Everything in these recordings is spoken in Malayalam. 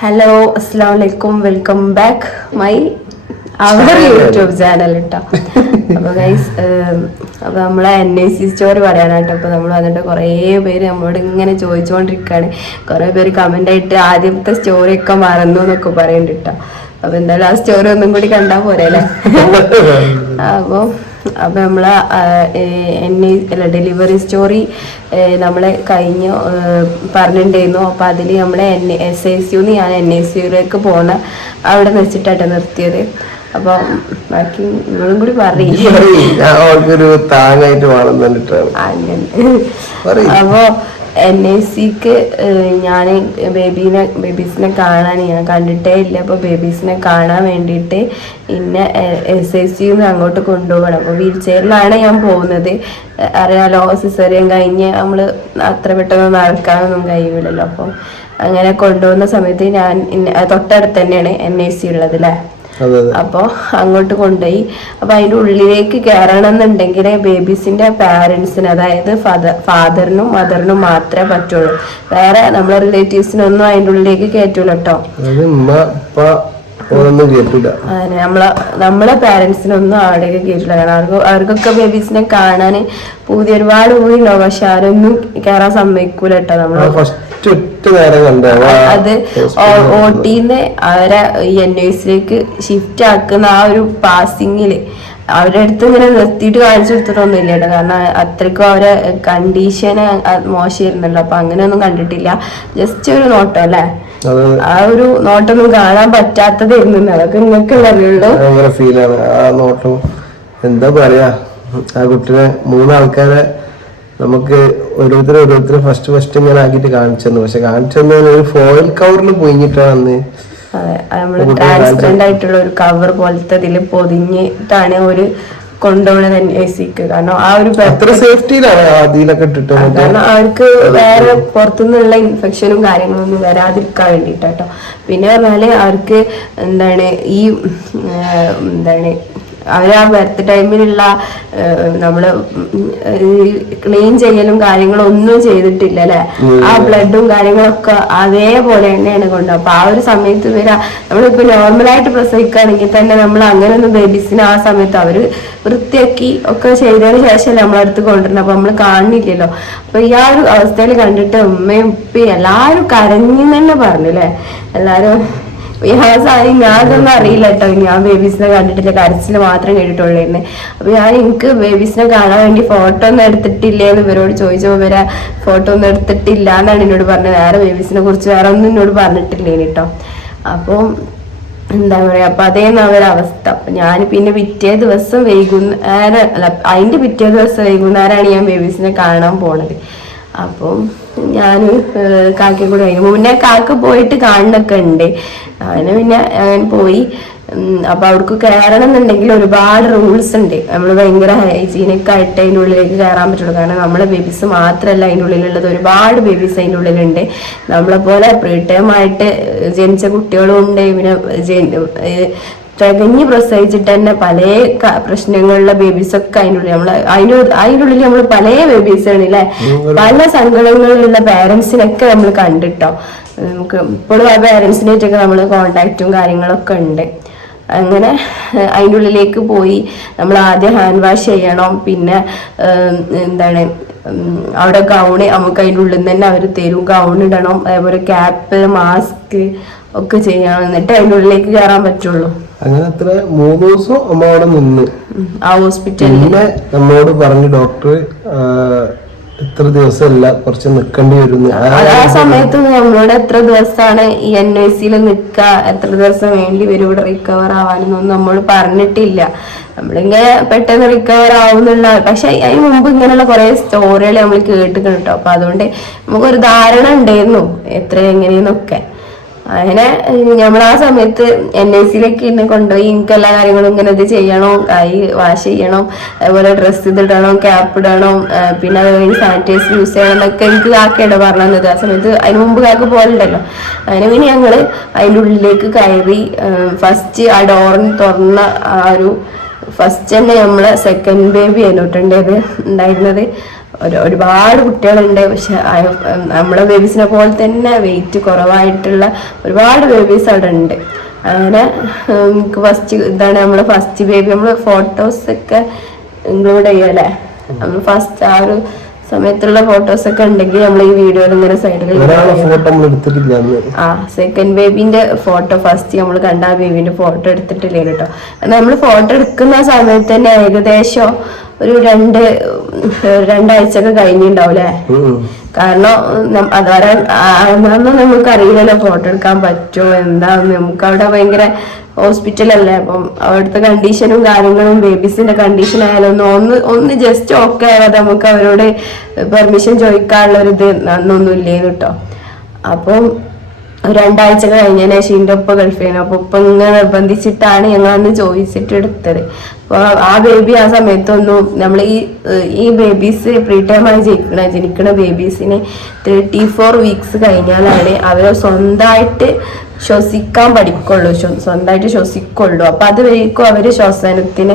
ഹലോ അസ്സലാമലൈക്കും welcome back my our YouTube channel കേട്ടോ. അപ്പൊ ഗൈസ് അപ്പൊ നമ്മളെ NIC സ്റ്റോറി പറയാനായിട്ട് അപ്പൊ നമ്മൾ വന്നിട്ട് കുറേ പേര് നമ്മളോട് ഇങ്ങനെ ചോദിച്ചുകൊണ്ടിരിക്കുകയാണ്. കുറേ പേര് കമന്റ് ആയിട്ട് ആദ്യത്തെ സ്റ്റോറി ഒക്കെ മറന്നു എന്നൊക്കെ പറയുന്നുണ്ട് കേട്ടോ. അപ്പൊ എന്തായാലും ആ സ്റ്റോറി ഒന്നും കൂടി കണ്ടാ പോരല്ലേ. അപ്പൊ നമ്മളെ ഡെലിവറി സ്റ്റോറി നമ്മളെ കഴിഞ്ഞ് പറഞ്ഞിട്ടുണ്ടായിരുന്നു. അപ്പൊ അതിൽ നമ്മളെ SICU ഞാൻ NICUലേക്ക് പോണ അവിടെ വെച്ചിട്ടാട്ടോ നിർത്തിയത്. അപ്പൊ ബാക്കി നിങ്ങളും കൂടി പറയും. അപ്പൊ NICക്ക് ഞാൻ ബേബീസിനെ കാണാൻ ഞാൻ കണ്ടിട്ടേ ഇല്ല. അപ്പോൾ ബേബീസിനെ കാണാൻ വേണ്ടിയിട്ട് ഇന്നെ SICന്ന് അങ്ങോട്ട് കൊണ്ടുപോകണം. അപ്പോൾ വീൽ ചെയറിലാണ് ഞാൻ പോകുന്നത്. അറിയാലോ, സിസേറിയൻ കഴിഞ്ഞ് നമ്മൾ അത്ര പെട്ടെന്ന് നടക്കാനൊന്നും കഴിയൂലല്ലോ. അപ്പം അങ്ങനെ കൊണ്ടുപോകുന്ന സമയത്ത് ഞാൻ തൊട്ടടുത്ത് തന്നെയാണ് NIC ഉള്ളത് അല്ലേ. അപ്പൊ അങ്ങോട്ട് കൊണ്ടുപോയി. അപ്പൊ അതിന്റെ ഉള്ളിലേക്ക് കയറണം എന്നുണ്ടെങ്കിൽ ബേബീസിന്റെ പാരന്റ്സിന്, അതായത് ഫാദറിനും മദറിനും മാത്രമേ പറ്റുള്ളൂ. വേറെ നമ്മളെ റിലേറ്റീവ്സിനൊന്നും അതിന്റെ ഉള്ളിലേക്ക് കയറ്റൂല കേട്ടോ. നമ്മളെ പാരന്റ്സിനൊന്നും അവിടേക്ക് കയറ്റില്ല. കാരണം അവർക്കൊക്കെ ബേബീസിനെ കാണാൻ പുതിയ ഒരുപാട് പോയിണ്ടാവും. പക്ഷെ ആരൊന്നും കയറാൻ സമ്മതിക്കൂല കേട്ടോ. അത് OTന്ന് അവരെ NICലേക്ക് ഷിഫ്റ്റ് ആക്കുന്ന ആ ഒരു പാസിങ്ങില് അവരുടെ അടുത്ത് ഇങ്ങനെ നിർത്തിയിട്ട് കാണിച്ചു കൊടുത്തിട്ടൊന്നും ഇല്ല കേട്ടോ. കാരണം അത്രയ്ക്കും അവരെ കണ്ടീഷൻ മോശമായിരുന്നല്ലോ. അപ്പൊ അങ്ങനെയൊന്നും കണ്ടിട്ടില്ല. ജസ്റ്റ് ഒരു നോട്ടം അല്ലേ, ആ ഒരു നോട്ടൊന്നും കാണാൻ പറ്റാത്തതായിരുന്നു. അതൊക്കെ നിങ്ങൾക്ക് അറിയുള്ളൂ. എന്താ പറയാ, ആ കുട്ടിനെ 3 ആൾക്കാരെ നമുക്ക് ഓരോരുത്തർ ഫസ്റ്റ് ഇങ്ങനെ ആക്കിയിട്ട് കാണിച്ചു. പക്ഷെ കാണിച്ചു ഒരു ഫോയിൽ കവറിൽ പൊയിഞ്ഞിട്ടാണ് അന്ന്. അതെ, നമ്മള് ട്രാൻസ്പെറന്റ് ആയിട്ടുള്ള ഒരു കവർ പോലത്തെ ഇതിൽ പൊതിഞ്ഞിട്ടാണ് ഒരു കൊണ്ടുപോകുന്നത് NICക്ക്. കാരണം ആ ഒരു കാരണം അവർക്ക് വേറെ പുറത്തുനിന്നുള്ള ഇൻഫെക്ഷനും കാര്യങ്ങളൊന്നും വരാതിരിക്കാൻ വേണ്ടിട്ടാട്ടോ. പിന്നെ പറഞ്ഞാല് അവർക്ക് അവർ ആ ബർത്ത് ടൈമിലുള്ള നമ്മള് ക്ലീൻ ചെയ്യലും കാര്യങ്ങളും ഒന്നും ചെയ്തിട്ടില്ല അല്ലെ. ആ ബ്ലഡും കാര്യങ്ങളൊക്കെ അതേപോലെ തന്നെയാണ് കൊണ്ടുപോകും. അപ്പൊ ആ ഒരു സമയത്ത് നമ്മളിപ്പോ നോർമലായിട്ട് പ്രസവിക്കുകയാണെങ്കിൽ തന്നെ നമ്മൾ അങ്ങനെയൊന്നും ബേബീസിന് ആ സമയത്ത് അവര് വൃത്തിയാക്കി ഒക്കെ ചെയ്തതിന് ശേഷം നമ്മളടുത്ത് കൊണ്ടുവരണം. അപ്പൊ നമ്മള് കാണില്ലല്ലോ. അപ്പൊ ഈ ആ ഒരു അവസ്ഥയിൽ കണ്ടിട്ട് ഉമ്മയും ഉപ്പയും എല്ലാരും കരഞ്ഞു തന്നെ പറഞ്ഞില്ലേ. എല്ലാരും ഞാനതൊന്നും അറിയില്ല കേട്ടോ. ഞാൻ ബേബീസിനെ കണ്ടിട്ടില്ല, കരച്ചിൽ മാത്രം കേട്ടിട്ടുള്ളായിരുന്നു. അപ്പൊ എനിക്ക് ബേബീസിനെ കാണാൻ വേണ്ടി ഫോട്ടോ ഒന്നും എടുത്തിട്ടില്ലേ എന്ന് ഇവരോട് ചോദിച്ചപ്പോ ഇവരെ ഫോട്ടോ ഒന്നും എടുത്തിട്ടില്ല എന്നാണ് എന്നോട് പറഞ്ഞത്. വേറെ ബേബീസിനെ കുറിച്ച് വേറെ ഒന്നും എന്നോട് പറഞ്ഞിട്ടില്ലേന് കേട്ടോ. അപ്പൊ എന്താ പറയാ, അപ്പൊ അതേന്ന് അവരവസ്ഥ. അപ്പൊ ഞാൻ പിന്നെ പിറ്റേ ദിവസം അതിന്റെ പിറ്റേ ദിവസം വൈകുന്നേരമാണ് ഞാൻ ബേബീസിനെ കാണാൻ പോണത്. അപ്പം ഞാൻ കാക്കി കൂടെ അതിന് മുന്നേ കാക്ക പോയിട്ട് കാണണൊക്കെ ഉണ്ട്. അതിന് പിന്നെ ഞാൻ പോയി. അപ്പൊ അവർക്ക് കയറണം എന്നുണ്ടെങ്കിൽ ഒരുപാട് റൂൾസ് ഉണ്ട്. നമ്മൾ ഭയങ്കര ഹൈജീനിക് ആയിട്ട് അതിൻ്റെ ഉള്ളിലേക്ക് കയറാൻ പറ്റുള്ളൂ. കാരണം നമ്മളെ ബേബീസ് മാത്രമല്ല അതിൻ്റെ ഉള്ളിലുള്ളത്, ഒരുപാട് ബേബീസ് അതിൻ്റെ ഉള്ളിലുണ്ട്. നമ്മളെ പോലെ പ്രീ ടൈം ആയിട്ട് ജനിച്ച കുട്ടികളും ഉണ്ട്. പിന്നെ തികഞ്ഞ് പ്രസവിച്ചിട്ട് തന്നെ പല പ്രശ്നങ്ങളിലെ ബേബീസൊക്കെ അതിനുള്ളിൽ അതിനുള്ളിൽ നമ്മൾ പല ബേബീസാണ് അല്ലെ. പല സങ്കടങ്ങളിലുള്ള പാരന്റ്സിനൊക്കെ നമ്മൾ കണ്ടിട്ടോ. നമുക്ക് ഇപ്പോഴും ആ പാരന്റ്സിനായിട്ടൊക്കെ നമ്മൾ കോണ്ടാക്റ്റും കാര്യങ്ങളൊക്കെ ഉണ്ട്. അങ്ങനെ അതിൻ്റെ ഉള്ളിലേക്ക് പോയി. നമ്മൾ ആദ്യം ഹാൻഡ് വാഷ് ചെയ്യണം. പിന്നെ അവിടെ ഗൗണ് നമുക്ക് അതിൻ്റെ ഉള്ളിൽ നിന്ന് തന്നെ അവർ തരും. ഗൗൺ ഇടണം, അതേപോലെ ക്യാപ്പ്, മാസ്ക് ഒക്കെ ചെയ്യണം. എന്നിട്ട് അതിൻ്റെ ഉള്ളിലേക്ക് കയറാൻ പറ്റുള്ളൂ. അങ്ങനെ അത്ര 3 ദിവസം അമ്മ അവിടെ നിന്ന് ആ ഹോസ്പിറ്റലിൽ. പിന്നെ നമ്മോട് പറഞ്ഞു ഡോക്ടർ എത്ര ദിവസമല്ല, കുറച്ച് നിൽക്കേണ്ടി വരുന്നു. ആ സമയത്ത് നമ്മളോട് എത്ര ദിവസമാണ് ഈ NICയിൽ നിൽക്കുക, എത്ര ദിവസം വേണ്ടി വരും ഇവിടെ റിക്കവർ ആവാനൊന്നും നമ്മൾ പറഞ്ഞിട്ടില്ല. നമ്മളിങ്ങനെ പെട്ടെന്ന് റിക്കവർ ആവുന്നുള്ള, പക്ഷെ അതിന് മുമ്പ് ഇങ്ങനെയുള്ള കുറെ സ്റ്റോറികൾ നമ്മൾ കേട്ടിട്ടുണ്ട് കേട്ടോ. അപ്പൊ അതുകൊണ്ട് നമുക്കൊരു ധാരണ ഉണ്ടായിരുന്നു എത്ര എങ്ങനെയെന്നൊക്കെ. അങ്ങനെ നമ്മൾ ആ സമയത്ത് NICയിലേക്ക് എന്നെ കൊണ്ടുപോയി. എനിക്ക് എല്ലാ കാര്യങ്ങളും ഇങ്ങനെ ഇത് ചെയ്യണം, കൈ വാഷ് ചെയ്യണം, അതുപോലെ ഡ്രസ്സ് ഇതിടണം, ക്യാപ്പ് ഇടണം, പിന്നെ അത് കഴിഞ്ഞ് സാനിറ്റൈസർ യൂസ് ചെയ്യണം എന്നൊക്കെ എനിക്ക് കാക്കയുടെ പറഞ്ഞത്. ആ സമയത്ത് അതിന് മുമ്പ് കാക്ക പോലുണ്ടല്ലോ. അങ്ങനെ പിന്നെ ഞങ്ങള് അതിൻ്റെ ഉള്ളിലേക്ക് കയറി. ഫസ്റ്റ് ആ ഡോറിന് തുറന്ന ആ ഒരു ഫസ്റ്റ് തന്നെ നമ്മളെ സെക്കൻഡ് ബേബി ആയിട്ടോട്ടേണ്ടത് ഉണ്ടായിരുന്നത്. ഒരുപാട് കുട്ടികളുണ്ട്. പക്ഷെ നമ്മളെ ബേബീസിനെ പോലെ തന്നെ വെയിറ്റ് കുറവായിട്ടുള്ള ഒരുപാട് ബേബീസ് അവിടെ ഉണ്ട്. അങ്ങനെ നമുക്ക് ഫസ്റ്റ് ഇതാണ് നമ്മളെ ഫസ്റ്റ് ബേബി. നമ്മള് ഫോട്ടോസ് ഒക്കെ ഇൻക്ലൂഡ് ചെയ്യല്ലേ, നമ്മൾ ഫസ്റ്റ് ആ ഒരു സമയത്തുള്ള ഫോട്ടോസ് ഒക്കെ ഉണ്ടെങ്കിൽ നമ്മൾ ഈ വീഡിയോയിൽ ഇങ്ങനെ സൈഡിൽ സെക്കൻഡ് ബേബിന്റെ ഫോട്ടോ ഫസ്റ്റ് നമ്മൾ കണ്ട ആ ബേബിന്റെ ഫോട്ടോ എടുത്തിട്ടില്ലേ കേട്ടോ. നമ്മൾ ഫോട്ടോ എടുക്കുന്ന സമയത്ത് തന്നെ ഏകദേശം ഒരു രണ്ടാഴ്ചയൊക്കെ കഴിഞ്ഞിട്ടുണ്ടാവൂലേ. കാരണം അതുവരെ അതൊന്നും നമുക്ക് അറിയില്ലല്ലോ ഫോട്ടോ എടുക്കാൻ പറ്റുമോ എന്താന്ന്. നമുക്ക് അവിടെ ഭയങ്കര ഹോസ്പിറ്റലല്ലേ, അപ്പം അവിടുത്തെ കണ്ടീഷനും കാര്യങ്ങളും ബേബീസിന്റെ കണ്ടീഷൻ ആയാലും ഒന്ന് ജസ്റ്റ് ഓക്കെ ആയാലും നമുക്ക് അവരോട് പെർമിഷൻ ചോദിക്കാനുള്ള ഒരു ഇത് അന്നൊന്നും ഇല്ലേന്ന് കേട്ടോ. അപ്പം 2 ആഴ്ച കഴിഞ്ഞതിന് ശേഷം എൻ്റെ ഉപ്പ ഗൾഫിലാണ്. അപ്പൊ ഉപ്പ ഇങ്ങനെ നിർബന്ധിച്ചിട്ടാണ് ഞങ്ങൾ അന്ന് ചോദിച്ചിട്ട് എടുത്തത്. അപ്പൊ ആ ബേബി ആ സമയത്തൊന്നും നമ്മൾ ഈ ബേബീസ് പ്രീ ടൈമായി ജനിക്കുന്ന ബേബീസിന് 34 വീക്സ് കഴിഞ്ഞാലാണ് അവർ സ്വന്തമായിട്ട് ശ്വസിക്കാൻ പഠിക്കുള്ളൂ, സ്വന്തമായിട്ട് ശ്വസിക്കുള്ളൂ. അപ്പൊ അത് വഴിക്കും അവര് ശ്വസനത്തിന്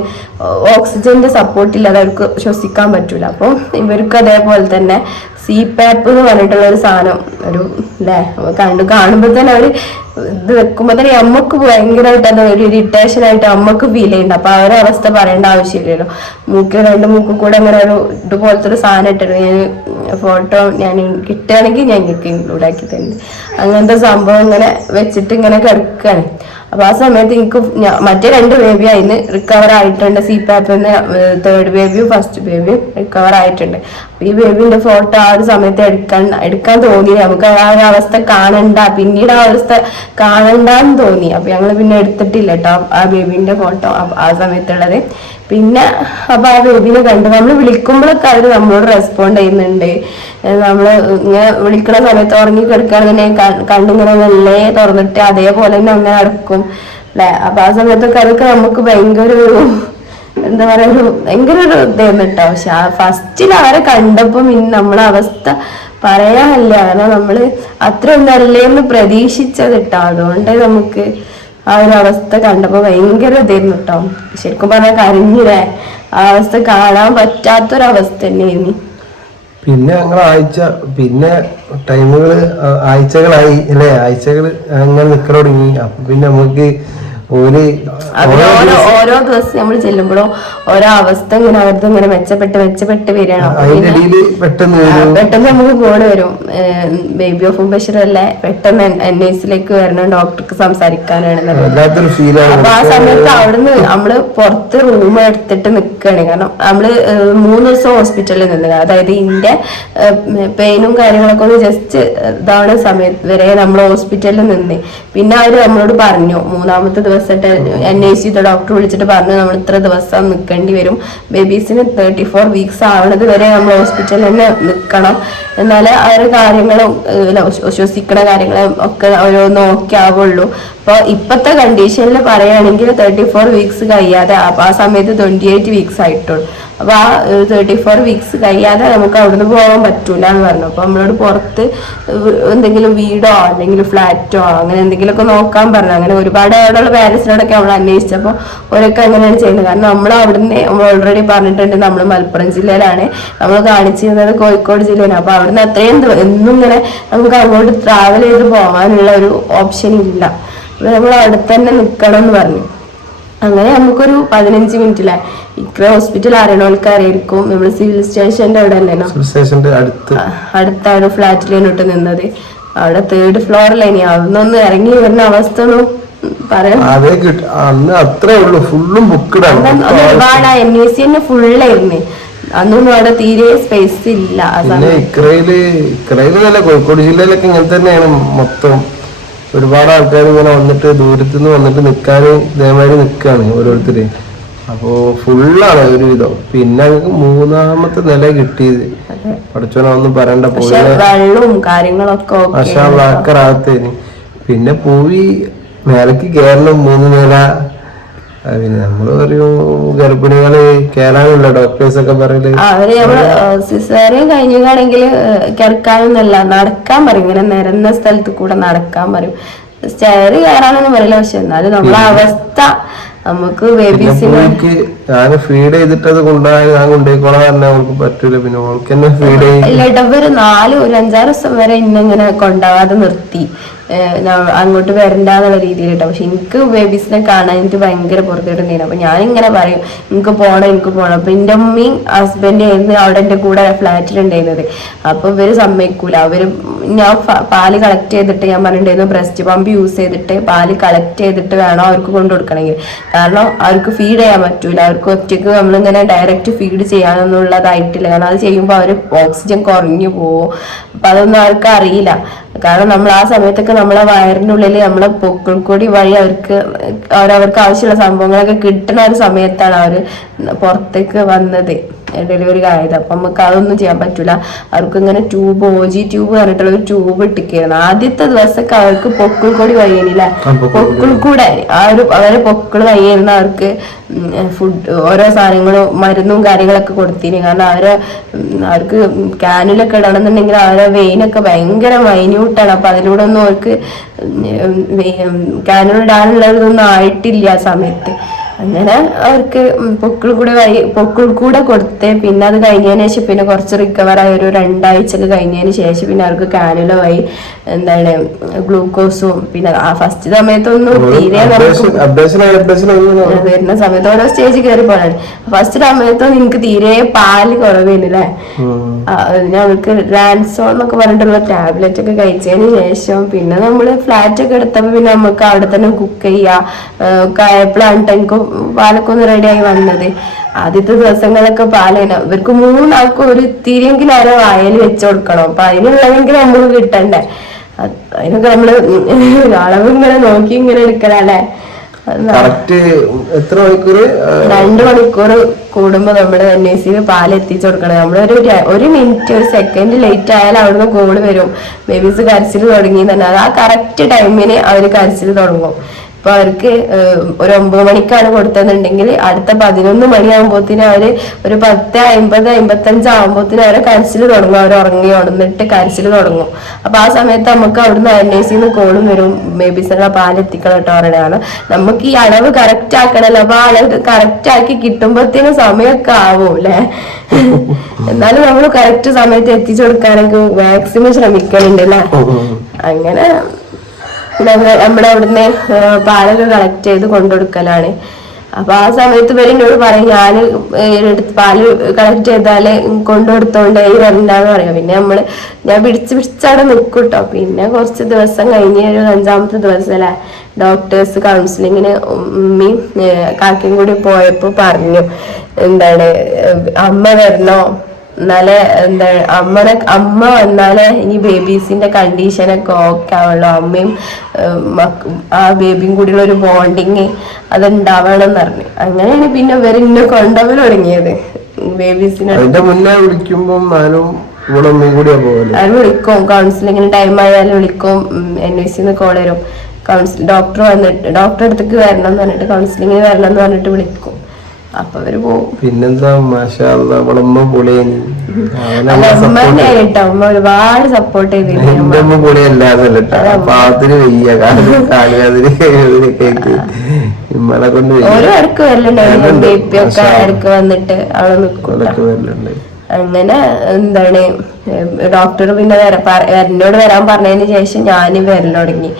ഓക്സിജന്റെ സപ്പോർട്ട് ഇല്ലാതെ അവർക്ക് ശ്വസിക്കാൻ പറ്റൂല. അപ്പം ഇവർക്ക് അതേപോലെ തന്നെ CPAP എന്ന് പറഞ്ഞിട്ടുള്ള ഒരു സാധനം ഒരു കാണുമ്പോ തന്നെ അവര് ഇത് വെക്കുമ്പോ തന്നെ അമ്മക്ക് ഭയങ്കരമായിട്ട് അത് ഒരു ഇറിറ്റേഷൻ ആയിട്ട് അമ്മക്ക് ഫീൽ ചെയ്യുന്നുണ്ട്. അപ്പൊ അവരെ അവസ്ഥ പറയേണ്ട ആവശ്യമില്ലല്ലോ. രണ്ട് മൂക്കും കൂടെ അങ്ങനെ ഒരു ഇതുപോലത്തെ ഒരു സാധനം ഇട്ടിട്ട് ഞാൻ ഫോട്ടോ ഞാൻ കിട്ടുകയാണെങ്കിൽ ഞാൻ ഇൻക്ലൂഡ് ആക്കി തന്നെ അങ്ങനത്തെ സംഭവം ഇങ്ങനെ വെച്ചിട്ട് ഇങ്ങനെ കിടക്കുകയാണ്. അപ്പൊ ആ സമയത്ത് എനിക്ക് മറ്റേ 2 ബേബി അതിന് റിക്കവർ ആയിട്ടുണ്ട്. CPAP തേർഡ് ബേബിയും ഫസ്റ്റ് ബേബിയും റിക്കവർ ആയിട്ടുണ്ട്. അപ്പൊ ഈ ബേബിന്റെ ഫോട്ടോ ആ ഒരു സമയത്ത് എടുക്കാൻ തോന്നി. നമുക്ക് ആ ഒരു അവസ്ഥ കാണണ്ട, പിന്നീട് ആ അവസ്ഥ കാണണ്ടെന്ന് തോന്നി. അപ്പൊ ഞങ്ങള് പിന്നെ എടുത്തിട്ടില്ല കേട്ടോ ആ ബേബിന്റെ ഫോട്ടോ ആ സമയത്തുള്ളത്. പിന്നെ അപ്പൊ ആ ബേബിനെ കണ്ടു നമ്മൾ വിളിക്കുമ്പോഴൊക്കെ അവര് നമ്മളോട് റെസ്പോണ്ട് ചെയ്യുന്നുണ്ട്. നമ്മള് ഇങ്ങനെ വിളിക്കുന്ന സമയത്ത് ഉറങ്ങി കിടക്കുകയാണെന്നുണ്ടെങ്കിൽ കണ്ടിങ്ങനെ വെള്ളേ തുറന്നിട്ട് അതേപോലെ തന്നെ അങ്ങനെ നടക്കും അല്ലെ. അപ്പൊ ആ സമയത്തൊക്കെ അതൊക്കെ നമുക്ക് ഭയങ്കര ഒരു എന്താ പറയാ ഭയങ്കര ഒരു ഇതായിരുന്നു കേട്ടോ. പക്ഷെ ആ ഫസ്റ്റിൽ അവരെ കണ്ടപ്പോ നമ്മളെ അവസ്ഥ പറയാനല്ല, കാരണം നമ്മള് അത്ര ഒന്നല്ലേന്ന് പ്രതീക്ഷിച്ചത് കേട്ടോ. അതുകൊണ്ട് നമുക്ക് ആ ഒരു അവസ്ഥ കണ്ടപ്പോ ഭയങ്കര ഇതായിരുന്നു കേട്ടോ. ശരിക്കും പറഞ്ഞാൽ കരഞ്ഞില്ലേ, ആ അവസ്ഥ കാണാൻ പറ്റാത്തൊരവസ്ഥ തന്നെയായിരുന്നു. പിന്നെ പിന്നെ ആഴ്ചകളായി അല്ലെ, ആഴ്ചകൾ അങ്ങനെ നിക്കൽ തുടങ്ങി. അപ്പൊ പിന്നെ നമുക്ക് ഓരോ ദിവസം നമ്മൾ ചെല്ലുമ്പോഴും ഓരോ അവസ്ഥ ഇങ്ങനെ അവർക്ക് ഇങ്ങനെ മെച്ചപ്പെട്ട് വരികയാണ്. പെട്ടെന്ന് നമുക്ക് കോള് വരും, ബേബി ഓഫ് ബഷീർ അല്ലേ, പെട്ടെന്ന് NICയിലേക്ക് വരണം, ഡോക്ടർക്ക് സംസാരിക്കാനാണ്. അപ്പൊ ആ സമയത്ത് അവിടുന്ന് നമ്മള് പുറത്ത് റൂം എടുത്തിട്ട് നിക്കുകയാണ്. കാരണം നമ്മള് 3 ദിവസം ഹോസ്പിറ്റലിൽ നിന്നത്. അതായത് ഇതിന്റെ പെയിനും കാര്യങ്ങളൊക്കെ ഒന്ന് ജസ്റ്റ് ഇതാണ് സമയത്ത് വരെ നമ്മൾ ഹോസ്പിറ്റലിൽ നിന്ന്. പിന്നെ അവര് നമ്മളോട് പറഞ്ഞു 3-ാമത്തെ ദിവസം NIC ഡോക്ടർ വിളിച്ചിട്ട് പറഞ്ഞു നമ്മൾ ഇത്ര ദിവസം നിൽക്കേണ്ടി വരും, ബേബീസിന് 34 വീക്സ് ആവണത് വരെ നമ്മൾ ഹോസ്പിറ്റലിൽ തന്നെ നിൽക്കണം, എന്നാലേ അവരുടെ കാര്യങ്ങളും ശ്വസിക്കണ കാര്യങ്ങളും ഒക്കെ ഓരോന്നും ഓക്കെ ആവുള്ളൂ. അപ്പൊ ഇപ്പത്തെ കണ്ടീഷനിൽ പറയുകയാണെങ്കിൽ 34 വീക്സ് കഴിയാതെ ആ സമയത്ത് 28 വീക്സ് ആയിട്ടുള്ളൂ. അപ്പൊ ആ 34 വീക്സ് കഴിയാതെ നമുക്ക് അവിടുന്ന് പോകാൻ പറ്റൂല എന്ന് പറഞ്ഞു. അപ്പൊ നമ്മളോട് പുറത്ത് എന്തെങ്കിലും വീടോ അല്ലെങ്കിൽ ഫ്ലാറ്റോ അങ്ങനെ എന്തെങ്കിലുമൊക്കെ നോക്കാൻ പറഞ്ഞു. അങ്ങനെ ഒരുപാട് അവിടെയുള്ള പാരന്റ്സിനോടൊക്കെ നമ്മൾ അന്വേഷിച്ചപ്പോൾ ഓരൊക്കെ അങ്ങനെയാണ് ചെയ്യുന്നത്. കാരണം നമ്മൾ അവിടുന്ന് നമ്മൾ ഓൾറെഡി പറഞ്ഞിട്ടുണ്ട് നമ്മൾ മലപ്പുറം ജില്ലയിലാണ്, നമ്മൾ കാണിച്ചിരുന്നത് കോഴിക്കോട് ജില്ലയിലാണ്. അപ്പൊ അവിടുന്ന് അത്രയും എന്നും ഇങ്ങനെ നമുക്ക് അങ്ങോട്ട് ട്രാവൽ ചെയ്ത് പോകാനുള്ള ഒരു ഓപ്ഷൻ ഇല്ല. അപ്പൊ നമ്മൾ അവിടെ തന്നെ നിൽക്കണം എന്ന് പറഞ്ഞു. അങ്ങനെ നമുക്കൊരു 15 മിനിറ്റിലെ ഇക്ര ഹോസ്പിറ്റൽ അറിയണോൾക്കാരായിരിക്കും. നമ്മൾ സിവിൽ സ്റ്റേഷന്റെ അവിടെ അല്ലേനോ, അടുത്ത ഒരു ഫ്ലാറ്റിലേനോട്ട് നിന്നത്. അവിടെ 3rd ഫ്ലോറിലേനി. അതൊന്നും ഇറങ്ങി വരുന്ന അവസ്ഥ ഒന്നും പറയാം. ഒരുപാട് NIC തന്നെ ഫുള്ളായിരുന്നു. അന്നൊന്നും അവിടെ തീരെ സ്പേസ് ഇല്ല. കോഴിക്കോട് ജില്ലയിലൊക്കെ ഇങ്ങനെ തന്നെയാണ് മൊത്തം. ഒരുപാട് ആൾക്കാർ ഇങ്ങനെ വന്നിട്ട് ദൂരത്തുനിന്ന് വന്നിട്ട് നിൽക്കാൻ ഇതേമാതിരി നിൽക്കുകയാണ് ഓരോരുത്തര്. അപ്പോ ഫുള്ളാണ് ഒരുവിധം. പിന്നെ 3-ാമത്തെ നില കിട്ടിയത് പഠിച്ചോനൊന്നും പറയണ്ട, വെള്ളവും കാര്യങ്ങളൊക്കെ ആക്കറാകത്തേന്. പിന്നെ പോയി മേലക്ക് കയറണം 3 നില. പിന്നെ നമ്മള് പറയും ഗർഭിണികള് കേറാനില്ല, ഡോക്ടേഴ്സ് ഒക്കെ പറയല് അവര് നമ്മള് സിസേറിയൻ കഴിഞ്ഞാണെങ്കിൽ കിടക്കാനൊന്നല്ല, നടക്കാൻ പറയും. ഇങ്ങനെ നിരന്ന സ്ഥലത്ത് കൂടെ നടക്കാൻ പറയും. സ്റ്റെയർ കയറാനൊന്നും പറയില്ല. പക്ഷെ എന്നാലും നമ്മളെ അവസ്ഥ നമുക്ക് ബേബീസിന് ഞാൻ ഫീഡ് ചെയ്തിട്ടത് ഞാൻ കൊണ്ടുപോയിക്കോളാൻ പറഞ്ഞാൽ അവൾക്ക് പറ്റൂല. പിന്നെ അവൾക്ക് തന്നെ ഫീഡ് ഇല്ല ഇവര് ഒരു 5-6 ദിവസം വരെ ഇന്നിങ്ങനെ കൊണ്ടുപോകാതെ നിർത്തി, അങ്ങോട്ട് വരണ്ടെന്നുള്ള രീതിയിൽ കേട്ടോ. പക്ഷെ എനിക്ക് ബേബീസിനെ കാണാൻ എനിക്ക് ഭയങ്കര പുറത്തിട്ടുണ്ടായിരുന്നു. അപ്പൊ ഞാനിങ്ങനെ പറയും എനിക്ക് പോണം. അപ്പൊ എന്റെ അമ്മയും ഹസ്ബൻഡ് ആയിരുന്നു അവിടെ എന്റെ കൂടെ ഫ്ലാറ്റിലുണ്ടായിരുന്നത്. അപ്പൊ ഇവര് സമ്മതിക്കൂല. ഞാൻ പാല് കളക്ട് ചെയ്തിട്ട് ഞാൻ പറഞ്ഞിട്ടുണ്ടായിരുന്നു ബ്രസ്റ്റ് പമ്പ് യൂസ് ചെയ്തിട്ട് പാല് കളക്ട് ചെയ്തിട്ട് വേണം അവർക്ക് കൊണ്ടു കൊടുക്കണമെങ്കിൽ. കാരണം അവർക്ക് ഫീഡ് ചെയ്യാൻ പറ്റൂല, അവർക്ക് ഒറ്റയ്ക്ക് നമ്മളിങ്ങനെ ഡയറക്റ്റ് ഫീഡ് ചെയ്യാനൊന്നുള്ളതായിട്ടില്ല. കാരണം അത് ചെയ്യുമ്പോൾ അവര് ഓക്സിജൻ കുറഞ്ഞു പോവും. അപ്പൊ അതൊന്നും അവർക്ക് അറിയില്ല. കാരണം നമ്മൾ ആ സമയത്തൊക്കെ നമ്മളെ വയറിനുള്ളിൽ നമ്മളെ പൊക്കിൾക്കൊടി വഴി അവർക്ക് ആവശ്യമുള്ള സംഭവങ്ങളൊക്കെ കിട്ടുന്ന ഒരു സമയത്താണ് അവര് പുറത്തേക്ക് വന്നത്, ഡെലിവറി ആയത്. അപ്പൊ നമുക്ക് അതൊന്നും ചെയ്യാൻ പറ്റൂല. അവർക്ക് ഇങ്ങനെ OG ട്യൂബ് പറഞ്ഞിട്ടുള്ള ഒരു ട്യൂബ് ഇട്ടിരിക്കുകയാണ്. ആദ്യത്തെ ദിവസമൊക്കെ അവർക്ക് പൊക്കിൾക്കൊടി വഴിയില്ല, പൊക്കിൾക്കൂടെ അവരെ പൊക്കിൾ വഴിയായിരുന്നു അവർക്ക് ഓരോ സാധനങ്ങളും മരുന്നും കാര്യങ്ങളൊക്കെ കൊടുത്തിന്. കാരണം അവർക്ക് ക്യാനിലൊക്കെ ഇടണമെന്നുണ്ടെങ്കിൽ അവരെ വെയിനൊക്കെ ഭയങ്കര മൈന്യൂട്ടാണ്. അപ്പൊ അതിലൂടെ ഒന്നും അവർക്ക് ക്യാനിലിടാനുള്ളതൊന്നും ആയിട്ടില്ല ആ സമയത്ത്. അങ്ങനെ അവർക്ക് പൊക്കിൾ കൂടെ കൊടുത്ത് പിന്നെ അത് കഴിഞ്ഞതിന് ശേഷം പിന്നെ കുറച്ച് റിക്കവർ ആയി ഒരു 2 ആഴ്ചക്ക് കഴിഞ്ഞതിന് ശേഷം പിന്നെ അവർക്ക് കാനുല വഴി ഗ്ലൂക്കോസും പിന്നെ ആ ഫസ്റ്റ് സമയത്തൊന്നും തീരെ വരുന്ന സമയത്ത് ഓരോ സ്റ്റേജ് കയറി പോലാണ്. ഫസ്റ്റ് സമയത്തൊന്നും എനിക്ക് തീരെ പാല് കുറവേനല്ലേ. ഞങ്ങൾക്ക് റാൻസോ എന്നൊക്കെ പറഞ്ഞിട്ടുള്ള ടാബ്ലറ്റ് ഒക്കെ കഴിച്ചതിന് ശേഷം പിന്നെ നമ്മള് ഫ്ലാറ്റ് ഒക്കെ എടുത്തപ്പോ പിന്നെ നമുക്ക് അവിടെ തന്നെ കുക്ക് ചെയ്യാം ഒക്കെ ആയപ്പോഴാണ് എനിക്ക് പാലൊക്കെ ഒന്ന് റെഡിയായി വന്നത്. ആദ്യത്തെ ദിവസങ്ങളൊക്കെ പാലേന ഇവർക്ക് 3 ആൾക്കും ഒരു തിരിയെങ്കിലും അവരെ വായൽ വെച്ചു കൊടുക്കണം. അപ്പൊ അതിനുള്ളതെങ്കിലും നമുക്ക് കിട്ടണ്ടേ. അതിനൊക്കെ നമ്മള് അളവ് ഇങ്ങനെ നോക്കി ഇങ്ങനെ എടുക്കലല്ലേ. 2 മണിക്കൂർ കൂടുമ്പോ നമ്മള് NICU പാല് എത്തിച്ചു കൊടുക്കണം. നമ്മളൊരു 1 മിനിറ്റ് 1 സെക്കൻഡ് ലേറ്റ് ആയാലും അവിടുന്ന് കോള് വരും, ബേബീസ് കരച്ചിൽ തുടങ്ങി തന്നെ. ആ കറക്റ്റ് ടൈമിന് അവര് കരച്ചിൽ തുടങ്ങും. ഇപ്പൊ അവർക്ക് ഒരു 9 മണിക്കാണ് കൊടുത്തതെന്നുണ്ടെങ്കിൽ അടുത്ത 11 മണിയാകുമ്പോത്തിന് അവര് ഒരു 10:50-55 ആകുമ്പോത്തിന് അവരെ കരച്ചിൽ തുടങ്ങും. അവർ ഉറങ്ങി ഉണർന്നിട്ട് കരച്ചിൽ തുടങ്ങും. അപ്പൊ ആ സമയത്ത് നമുക്ക് അവിടുന്ന് NICന്ന് കോളും വരും, ബേബീസിനുള്ള പാലെത്തിക്കണം കേട്ടോ പറയണതാണ്. നമുക്ക് ഈ അളവ് കറക്റ്റ് ആക്കണല്ലോ. അപ്പൊ ആ അളവ് കറക്റ്റ് ആക്കി കിട്ടുമ്പോഴത്തേനും സമയമൊക്കെ ആവും അല്ലെ. എന്നാലും നമ്മൾ കറക്റ്റ് സമയത്ത് എത്തിച്ചു കൊടുക്കാനൊക്കെ മാക്സിമം ശ്രമിക്കലുണ്ട് അല്ലെ. അങ്ങനെ നമ്മുടെ അവിടുന്ന് പാലൊക്കെ കളക്ട് ചെയ്ത് കൊണ്ടുകൊടുക്കലാണ്. അപ്പൊ ആ സമയത്ത് ഇവര് എന്നോട് പറയും ഞാൻ പാല് കളക്ട് ചെയ്താല് കൊണ്ടുകൊടുത്തോണ്ടേ വരണ്ടാന്ന് പറയാം. പിന്നെ ഞാൻ പിടിച്ചവിടെ നിൽക്കൂട്ടോ. പിന്നെ കുറച്ച് ദിവസം കഴിഞ്ഞ് ഒരു 5-ാമത്തെ ദിവസം അല്ലെ ഡോക്ടേഴ്സ് കൗൺസിലിങ്ങിന് ഉമ്മയും കാക്കയും കൂടി പോയപ്പോ പറഞ്ഞു അമ്മ വരണോ, എന്നാലേ അമ്മ വന്നാലേ ഇനി ബേബീസിന്റെ കണ്ടീഷനൊക്കെ ഓക്കെ ആവുള്ളൂ, അമ്മയും ആ ബേബിയും കൂടിയുള്ള ഒരു ബോണ്ടിങ് അതുണ്ടാവണം എന്ന് പറഞ്ഞു. അങ്ങനെയാണ് പിന്നെ ഇവരെന്നെ കൊണ്ടുപോകാൻ തുടങ്ങിയത് ബേബീസിനെ. അത് വിളിക്കും, കൗൺസിലിങ്ങിന് ടൈം ആയാലും വിളിക്കും, NICന്ന് കോൾ വരും. ഡോക്ടർ അടുത്തേക്ക് വരണം എന്ന് പറഞ്ഞിട്ട് കൗൺസിലിങ്ങിന് വരണം എന്ന് പറഞ്ഞിട്ട് വിളിക്കും. അപ്പൊ അവര് പോവും. പിന്നെന്താ ഉമ്മ ഒരുപാട് സപ്പോർട്ട് ചെയ്തിരുന്നു. ഓരോ ഇടക്ക് വരലുണ്ടായിരുന്നു, ബേബി ഒക്കെ ഇടക്ക് വന്നിട്ട് അവിടെ നിൽക്കും. അങ്ങനെ ഡോക്ടർ പിന്നെ എന്നോട് വരാൻ പറഞ്ഞതിന് ശേഷം ഞാനും വരൽ തുടങ്ങി.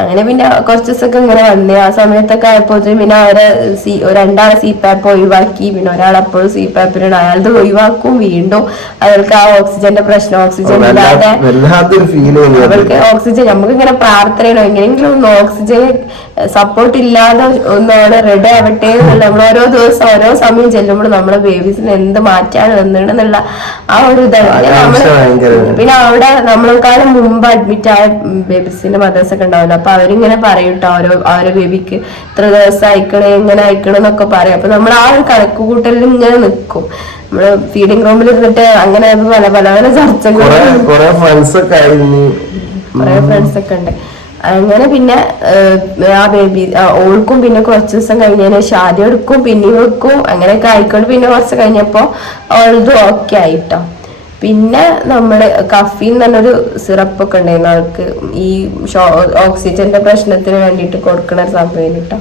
അങ്ങനെ പിന്നെ കുറച്ച് ദിവസമൊക്കെ ഇങ്ങനെ വന്നേ. ആ സമയത്തൊക്കെ ആയപ്പോഴത്തേക്കും പിന്നെ അവരെ 2 CPAP ഒഴിവാക്കി. പിന്നെ ഒരാളെപ്പോഴും CPAPിനാണ്, അയാളത് ഒഴിവാക്കും വീണ്ടും. അവർക്ക് ആ ഓക്സിജന്റെ പ്രശ്നം, ഓക്സിജൻ ഇല്ലാതെ അവർക്ക് ഓക്സിജൻ നമുക്ക് ഇങ്ങനെ പ്രാർത്ഥനയോ എങ്ങനെയെങ്കിലും ഒന്ന് ഓക്സിജൻ സപ്പോർട്ട് ഇല്ലാതെ ഒന്നാണ് റെഡി ആവട്ടെ എന്നുള്ള നമ്മൾ ഓരോ ദിവസം ഓരോ സമയം ചെല്ലുമ്പോൾ നമ്മളെ ബേബീസിന് എന്ത് മാറ്റാണ് വന്നിടുന്നുള്ള ആ ഒരു ഇതാണ്. പിന്നെ അവിടെ നമ്മളെക്കാളും മുമ്പ് അഡ്മിറ്റ് ആയ ബേബീസിന്റെ മദേഴ്സ് ഒക്കെ ഉണ്ടാവില്ല. അപ്പൊ അവരിങ്ങനെ പറയൂട്ടോ ഓരോ ബേബിക്ക് ഇത്ര ദിവസം അയക്കണേ ഇങ്ങനെ അയക്കണം എന്നൊക്കെ പറയും. അപ്പൊ നമ്മൾ ആ ഒരു കണക്ക് കൂട്ടലിൽ ഇങ്ങനെ നിൽക്കും. നമ്മള് ഫീഡിംഗ് റൂമിൽ ഇരുന്നിട്ട് അങ്ങനെ പല പല പല ചർച്ചകളും കുറെ ഫ്രണ്ട്സ് ഒക്കെ ഉണ്ട്. അങ്ങനെ പിന്നെ ആ ബേബി ഓൾക്കും പിന്നെ കുറച്ച് ദിവസം കഴിഞ്ഞതിന് ശേഷം ആദ്യം എടുക്കും പിന്നെ വെക്കും അങ്ങനെയൊക്കെ ആയിക്കൊണ്ട് പിന്നെ കുറച്ച് കഴിഞ്ഞപ്പോ ഓൾതും ഓക്കെ ആയിട്ടോ. പിന്നെ നമ്മള് കഫീൻ എന്നൊരു സിറപ്പൊക്കെ ഉണ്ടായിരുന്നു അവർക്ക് ഈ ഓക്സിജന്റെ പ്രശ്നത്തിന് വേണ്ടിയിട്ട് കൊടുക്കണ ഒരു സംഭവം കേട്ടോ.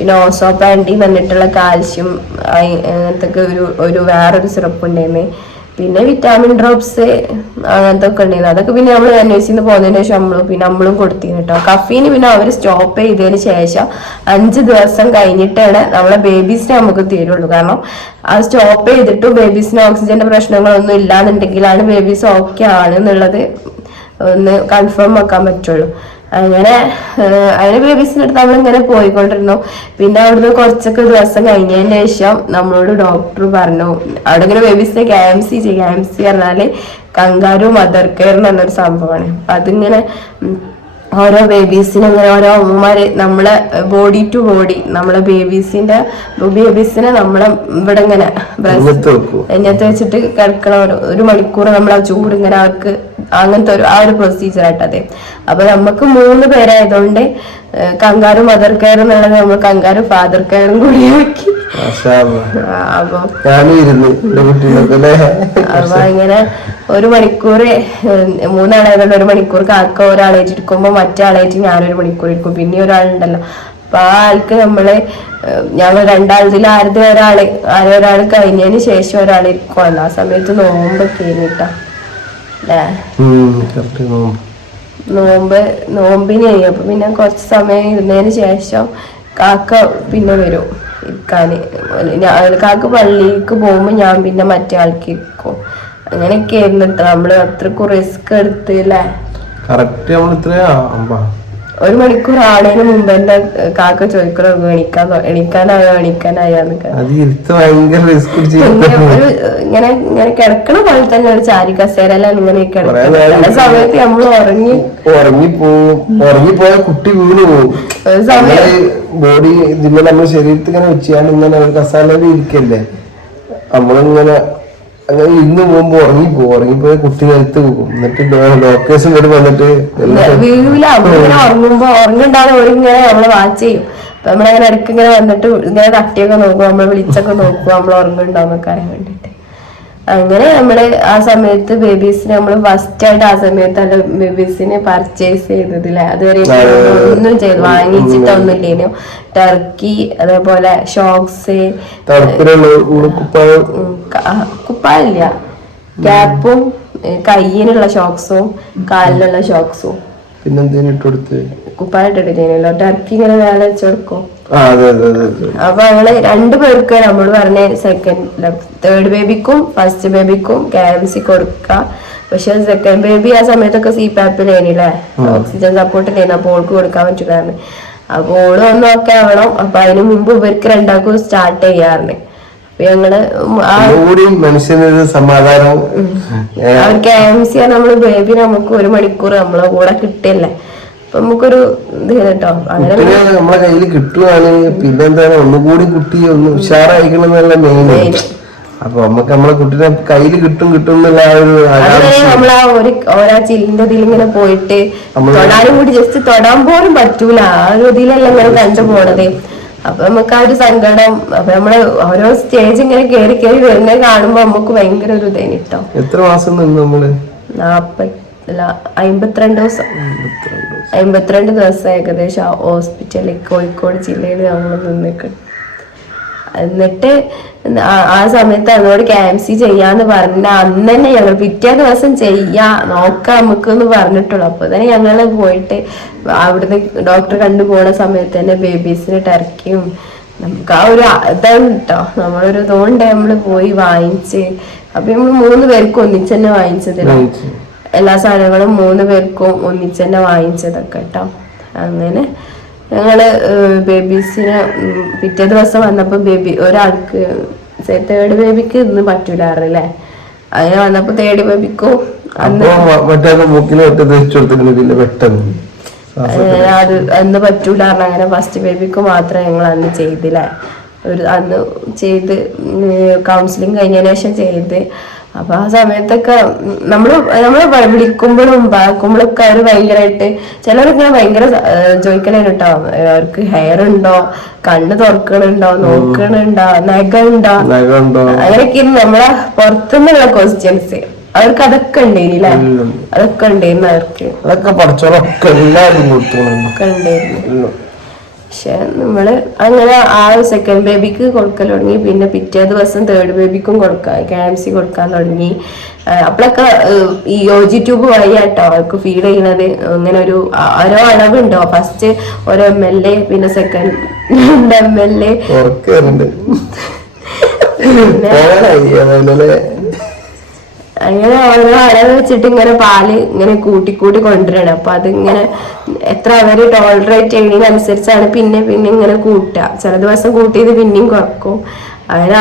പിന്നെ ഓസോപാൻഡി വന്നിട്ടുള്ള കാൽഷ്യം അങ്ങനത്തെ ഒരു വേറൊരു സിറപ്പ് ഉണ്ടായിരുന്നു. പിന്നെ വിറ്റാമിൻ ഡ്രോപ്സ് അങ്ങനത്തെ ഒക്കെ ഉണ്ടായിരുന്നു. അതൊക്കെ പിന്നെ നമ്മൾ അന്വേഷിച്ച് പോകുന്നതിന് ശേഷം നമ്മളും കൊടുത്തിരുന്നു കേട്ടോ. കഫീന് പിന്നെ അവർ സ്റ്റോപ്പ് ചെയ്തതിന് ശേഷം 5 ദിവസം കഴിഞ്ഞിട്ടാണ് നമ്മളെ ബേബീസിനെ നമുക്ക് തരുള്ളൂ. കാരണം അത് സ്റ്റോപ്പ് ചെയ്തിട്ടും ബേബീസിന് ഓക്സിജന്റെ പ്രശ്നങ്ങളൊന്നും ഇല്ലാന്നുണ്ടെങ്കിലാണ് ബേബീസ് ഓക്കെ ആണെന്നുള്ളത് ഒന്ന് കൺഫേം ആക്കാൻ പറ്റുള്ളൂ. അങ്ങനെ ബേബീസിന്റെ അടുത്ത് നമ്മളിങ്ങനെ പോയിക്കൊണ്ടിരുന്നു. പിന്നെ അവിടുന്ന് കുറച്ചൊക്കെ ദിവസം കഴിഞ്ഞതിന് ശേഷം നമ്മളോട് ഡോക്ടർ പറഞ്ഞു അവിടെ ഇങ്ങനെ ബേബീസിനെ KMC പറഞ്ഞാല് കങ്കാരു മദർ കെയർ എന്നൊരു സംഭവമാണ്. അപ്പൊ അതിങ്ങനെ ഓരോ ബേബീസിനെ ഇങ്ങനെ ഓരോ അമ്മമാര് നമ്മളെ ബോഡി ടു ബോഡി നമ്മളെ ബേബീസിനെ നമ്മളെ ഇവിടെ ഇങ്ങനെ എഞ്ഞത്ത് വെച്ചിട്ട് കിടക്കണ ഒരു മണിക്കൂർ നമ്മൾ ആ ചൂട് ഇങ്ങനെ അവർക്ക് അങ്ങനത്തെ ആ ഒരു പ്രൊസീജിയർ ആയിട്ടത്. അപ്പൊ നമുക്ക് 3 പേരായതുകൊണ്ട് കങ്കാരു മദർ കെയർ എന്നുള്ളത് നമ്മൾ കങ്കാരു ഫാദർ കെയറും കൂടി ആക്കി. അപ്പൊ ഇങ്ങനെ 1 മണിക്കൂർ 3 ആളായതുകൊണ്ട് 1 മണിക്കൂർ കാക്ക ഒരാളേറ്റ് ഇരിക്കുമ്പോ മറ്റേ ആളേറ്റ് ഞാനൊരു മണിക്കൂർ ഇരിക്കും. പിന്നെ ഒരാളുണ്ടല്ലോ. അപ്പൊ ആ ആൾക്ക് ഞങ്ങൾ 2 ആളതിൽ ഒരാള് കഴിഞ്ഞതിന് ശേഷം ഒരാൾ ഇരിക്കുമല്ലോ. ആ സമയത്ത് നോമ്പൊക്കെ കഴിഞ്ഞിട്ടാ നോമ്പിന് അപ്പൊ പിന്നെ കുറച്ച് സമയം ഇരുന്നതിന് ശേഷം കാക്ക പിന്നെ വരും ഇരിക്കാന്. കാക്ക പള്ളിക്ക് പോകുമ്പോ ഞാൻ പിന്നെ മറ്റേ ആൾക്ക് ഇരിക്കും. അങ്ങനെയൊക്കെ ആയിരുന്നിട്ട് നമ്മള് അത്രക്കും റിസ്ക് എടുത്തില്ലേ. 1 മണിക്കൂർ ആണേന് മുമ്പ് എന്നെ കാക്ക ചോദിക്കണം എണിക്കാനായോന്നൊക്കെ. ഇങ്ങനെ കിടക്കണ പോലെ തന്നെ ഒരു ചാരി കസേരല്ലാം ഇങ്ങനെ കിടക്കുന്ന സമയത്ത് നമ്മൾ ഉറങ്ങിപ്പോയ കുട്ടി വീണ് പോകും. ബോഡി ഇതിന്റെ നമ്മുടെ ശരീരത്തിൽ ഇങ്ങനെ വെച്ചാണ്ട് ഇങ്ങനെ ഒരു കസാലയിൽ ഇരിക്കല്ലേ, നമ്മളിങ്ങനെ അങ്ങനെ ഇന്ന് പോകുമ്പോ ഉറങ്ങിപ്പോയ കുട്ടി നിലത്ത് പോകും. എന്നിട്ട് ഡോക്ടേഴ്സും കൂടെ വന്നിട്ട് വീഴൂല. ഉറങ്ങുമ്പോ ഉറങ്ങുണ്ടാവും ഓരിങ്ങനെ നമ്മളെ വാച്ച് ചെയ്യും. അപ്പൊ നമ്മളങ്ങനെ ഇടയ്ക്ക് ഇങ്ങനെ വന്നിട്ട് ഇങ്ങനെ തട്ടിയൊക്കെ നോക്കും, നമ്മളെ വിളിച്ചൊക്കെ നോക്കും നമ്മൾ ഉറങ്ങുണ്ടാവുന്നൊക്കെ അറിയാൻ വേണ്ടിട്ട്. അങ്ങനെ നമ്മള് ആ സമയത്ത് ബേബീസിനെ നമ്മള് ഫസ്റ്റ് ആയിട്ട് ആ സമയത്ത് ബേബീസിനെ പർച്ചേസ് ചെയ്തതില്ലേ. അതുവരെ ഒന്നും ചെയ്ത് വാങ്ങിച്ചിട്ടൊന്നുമില്ലേനു. ടർക്കി, അതേപോലെ ഷോക്സ്, കുപ്പായില്ല, ക്യാപ്പും കയ്യിനുള്ള ഷോക്സും കാലിനുള്ള ഷോക്സും കുപ്പായിട്ടിട്ടില്ലല്ലോ. ടർക്കി ഇങ്ങനെ വേല വെച്ച് കൊടുക്കും. അപ്പൊ ഞങ്ങള് 2 പേർക്ക് നമ്മൾ പറഞ്ഞ തേർഡ് ബേബിക്കും ഫസ്റ്റ് ബേബിക്കും KMC കൊടുക്കാം. പക്ഷെ സെക്കൻഡ് ബേബി ആ സമയത്തൊക്കെ CPAP-ലേനില്ലേ, ഓക്സിജൻ സപ്പോർട്ടിലേനി. അപ്പൊ ഓൾക്ക് കൊടുക്കാൻ പറ്റില്ലായിരുന്നു. അപ്പൊ ഓള് ഒന്നൊക്കെ ആവണം. അപ്പൊ അതിന് മുമ്പ് ഇവർക്ക് 2 സ്റ്റാർട്ട് ചെയ്യാറുണ്ട്. അപ്പൊ ഞങ്ങള് KMC നമ്മള് ബേബി നമുക്ക് 1 മണിക്കൂർ നമ്മളെ കൂടെ കിട്ടില്ലേ. അപ്പൊ നമുക്കൊരു ഇത് കേട്ടോ അങ്ങനെ നമ്മളെ കയ്യിൽ കിട്ടുവാണെങ്കിൽ പിന്നെന്താണ് ഒന്നുകൂടി കുട്ടി ഒന്ന് ഉഷാറായിക്കണം എന്നുള്ള മെയിൻ. അപ്പൊ നമുക്ക് നമ്മളെ കുട്ടീനെ കയ്യിൽ കിട്ടും എന്നുള്ള നമ്മളാ ഓരോ ചില്ലിന്റെ ഇതിൽ ഇങ്ങനെ പോയിട്ട് തൊടാനും കൂടി ജസ്റ്റ് തൊടാൻ പോലും പറ്റൂല. ആ ഒരു ഇതിലെല്ലാം ഇങ്ങനെ കണ്ടു പോണത്. അപ്പൊ നമുക്ക് ആ ഒരു സങ്കടം. അപ്പൊ നമ്മള് ഓരോ സ്റ്റേജ് ഇങ്ങനെ കേറി വരുന്നത് കാണുമ്പോ നമുക്ക് ഭയങ്കര ഒരു ഇതേനി കേട്ടോ. എത്ര മാസം നിന്ന് നമ്മള്? 52 ദിവസം 52 ദിവസം ഏകദേശം ഹോസ്പിറ്റലിൽ കോഴിക്കോട് ജില്ലയിൽ നമ്മൾ നിന്നിട്ടുണ്ട്. എന്നിട്ട് ആ സമയത്ത് അതിനോട് KMC ചെയ്യാന്ന് പറഞ്ഞ അന്ന് തന്നെ ഞങ്ങൾ പിറ്റേ ദിവസം നോക്കാം നമുക്കെന്ന് പറഞ്ഞിട്ടുള്ളൂ. അപ്പൊ തന്നെ ഞങ്ങള് പോയിട്ട് അവിടുന്ന് ഡോക്ടർ കണ്ടുപോണ സമയത്ത് തന്നെ ബേബീസിന് ടർക്കിയും നമുക്ക് ആ ഒരു ഇതാണ് കേട്ടോ. നമ്മളൊരു ഇതുകൊണ്ട് നമ്മള് പോയി വാങ്ങിച്ച്. അപ്പൊ നമ്മൾ 3 പേർക്കും ഒന്നിച്ച് തന്നെ വാങ്ങിച്ചതില്ല. എല്ലാ സാധനങ്ങളും 3 പേർക്കും ഒന്നിച്ച് തന്നെ വാങ്ങിച്ചതൊക്കെ കേട്ടോ. അങ്ങനെ ഞങ്ങള് ബേബീസിന് പിറ്റേ ദിവസം വന്നപ്പോ ഒരാൾക്ക് തേർഡ് ബേബിക്ക് ഇന്ന് പറ്റൂലാറില്ലേ. അങ്ങനെ വന്നപ്പോ തേർഡ് ബേബിക്കും അത് അന്ന് പറ്റൂലാറില്ല. അങ്ങനെ ഫസ്റ്റ് ബേബിക്ക് മാത്രമേ ഞങ്ങൾ അന്ന് ചെയ്തില്ലേ. അന്ന് ചെയ്ത് കൗൺസിലിംഗ് കഴിഞ്ഞതിന് ശേഷം ചെയ്ത്. അപ്പൊ ആ സമയത്തൊക്കെ നമ്മള് വിളിക്കുമ്പോഴും പാക്കുമ്പോഴൊക്കെ അവര് ഭയങ്കരമായിട്ട് ചിലവരിങ്ങനെ ഭയങ്കര ചോദിക്കലാണ് കേട്ടോ. അവർക്ക് ഹെയർ ഉണ്ടോ, കണ്ണ് തുറക്കണുണ്ടോ, നോക്കണുണ്ടോ, നഖം ഉണ്ടോ, അങ്ങനെയൊക്കെ നമ്മളെ പുറത്തുനിന്നുള്ള ക്വസ്റ്റ്യൻസ്. അവർക്ക് അതൊക്കെ ഉണ്ടേനില്ലേ. അതൊക്കെ ഉണ്ടായിരുന്നു അവർക്ക്. അതൊക്കെ പഠിച്ചോളൊക്കെ എല്ലാവരും ഉണ്ടായിരുന്നു. പക്ഷെ നമ്മള് അങ്ങനെ ആ സെക്കൻഡ് ബേബിക്ക് കൊടുക്കൽ തുടങ്ങി. പിന്നെ പിറ്റേ ദിവസം തേർഡ് ബേബിക്കും കൊടുക്കാൻ KMC കൊടുക്കാൻ തുടങ്ങി. അപ്പോഴൊക്കെ ഈ OG ട്യൂബ് വഴിയാട്ടോ അവർക്ക് ഫീഡ് ചെയ്യുന്നത്. ഇങ്ങനെ ഓരോ അളവുണ്ടോ, ഫസ്റ്റ് 1 ml, പിന്നെ സെക്കൻഡ് 2 ml, അങ്ങനെ ഓരോ അളവ് വെച്ചിട്ട് ഇങ്ങനെ പാല് ഇങ്ങനെ കൂട്ടിക്കൂട്ടി കൊണ്ടുവരണം. അപ്പൊ അതിങ്ങനെ എത്ര അവര് ടോളറേറ്റ് ചെയ്യുന്നതിനനുസരിച്ചാണ് പിന്നെ ഇങ്ങനെ കൂട്ടുക. ചില ദിവസം കൂട്ടിയത് പിന്നെയും കുറക്കും. അങ്ങനെ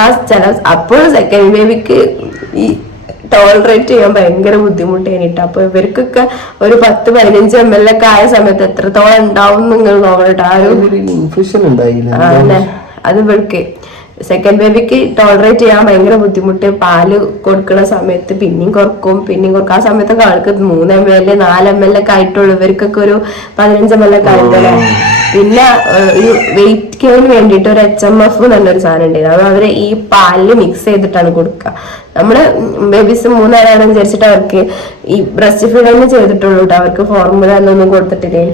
അപ്പോൾ സെക്കൻഡ് ബേബിക്ക് ഈ ടോളറേറ്റ് ചെയ്യാൻ ഭയങ്കര ബുദ്ധിമുട്ടായിട്ട്. അപ്പൊ ഇവർക്കൊക്കെ ഒരു 10-15 ml ഒക്കെ ആയ സമയത്ത് എത്രത്തോളം ഉണ്ടാവും നിങ്ങൾ നോക്കട്ടെ. ആ ഒരു ഇൻഫെക്ഷൻ ഉണ്ടായില്ല അത് ഇവർക്ക് സെക്കൻഡ് ബേബിക്ക് ടോളറേറ്റ് ചെയ്യാൻ ഭയങ്കര ബുദ്ധിമുട്ട്. പാല് കൊടുക്കുന്ന സമയത്ത് പിന്നെയും കുറക്കും. ആ സമയത്തൊക്കെ ആൾക്ക് 3 ml 4 ml ഒക്കെ ആയിട്ടുള്ളൂ. ഇവർക്കൊക്കെ ഒരു 15 ml ഒക്കെ ആയിട്ടുള്ളൂ. പിന്നെ ഒരു വെയിറ്റ് ഗെയിന് വേണ്ടിയിട്ട് ഒരു HMF നല്ലൊരു സാധനം ഉണ്ടായിരുന്നു. അത് അവര് ഈ പാലില് മിക്സ് ചെയ്തിട്ടാണ് കൊടുക്കുക. നമ്മള് ബേബീസ് 3 ആളാണെന്ന് വിചാരിച്ചിട്ട് അവർക്ക് ഈ ബ്രസ്റ്റ് ഫീഡ് തന്നെ ചെയ്തിട്ടുള്ളൂ. അവർക്ക് ഫോർമുല ഒന്നും കൊടുത്തിട്ടില്ലേ.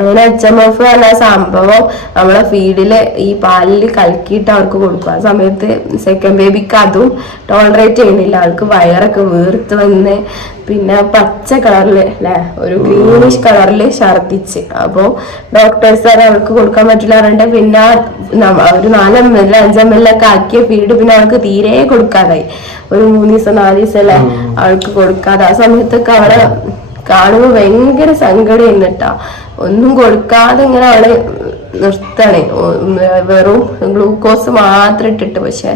അങ്ങനെ HMF പറഞ്ഞ സംഭവം നമ്മളെ ഫീഡില് ഈ പാലിൽ കലക്കിയിട്ട് അവർക്ക് കൊടുക്കും. ആ സമയത്ത് സെക്കൻഡ് ബേബിക്ക് അതും ടോളറേറ്റ് ചെയ്യുന്നില്ല. അവൾക്ക് വയറൊക്കെ വീർത്ത് വന്ന് പിന്നെ പച്ച കളറില് അല്ലെ ഒരു ഗ്രീനിഷ് കളറില് ഛർദിച്ച്. അപ്പൊ ഡോക്ടേഴ്സ് അവൾക്ക് കൊടുക്കാൻ പറ്റില്ല പറഞ്ഞിട്ട് പിന്നെ ഒരു 4 ml 5 ml ഒക്കെ ആക്കിയ ഫീഡ് പിന്നെ അവൾക്ക് തീരെ കൊടുക്കാതായി. ഒരു 3 ദിവസം 4 ദിവസം അല്ലെ അവൾക്ക് കൊടുക്കാതെ. ആ സമയത്തൊക്കെ അവളെ കാണുമ്പോൾ ഭയങ്കര സങ്കടം എന്നിട്ടാ. ഒന്നും കൊടുക്കാതെ ഇങ്ങനെ അവള് നിർത്തണേ, വെറും ഗ്ലൂക്കോസ് മാത്രം ഇട്ടിട്ട്. പക്ഷെ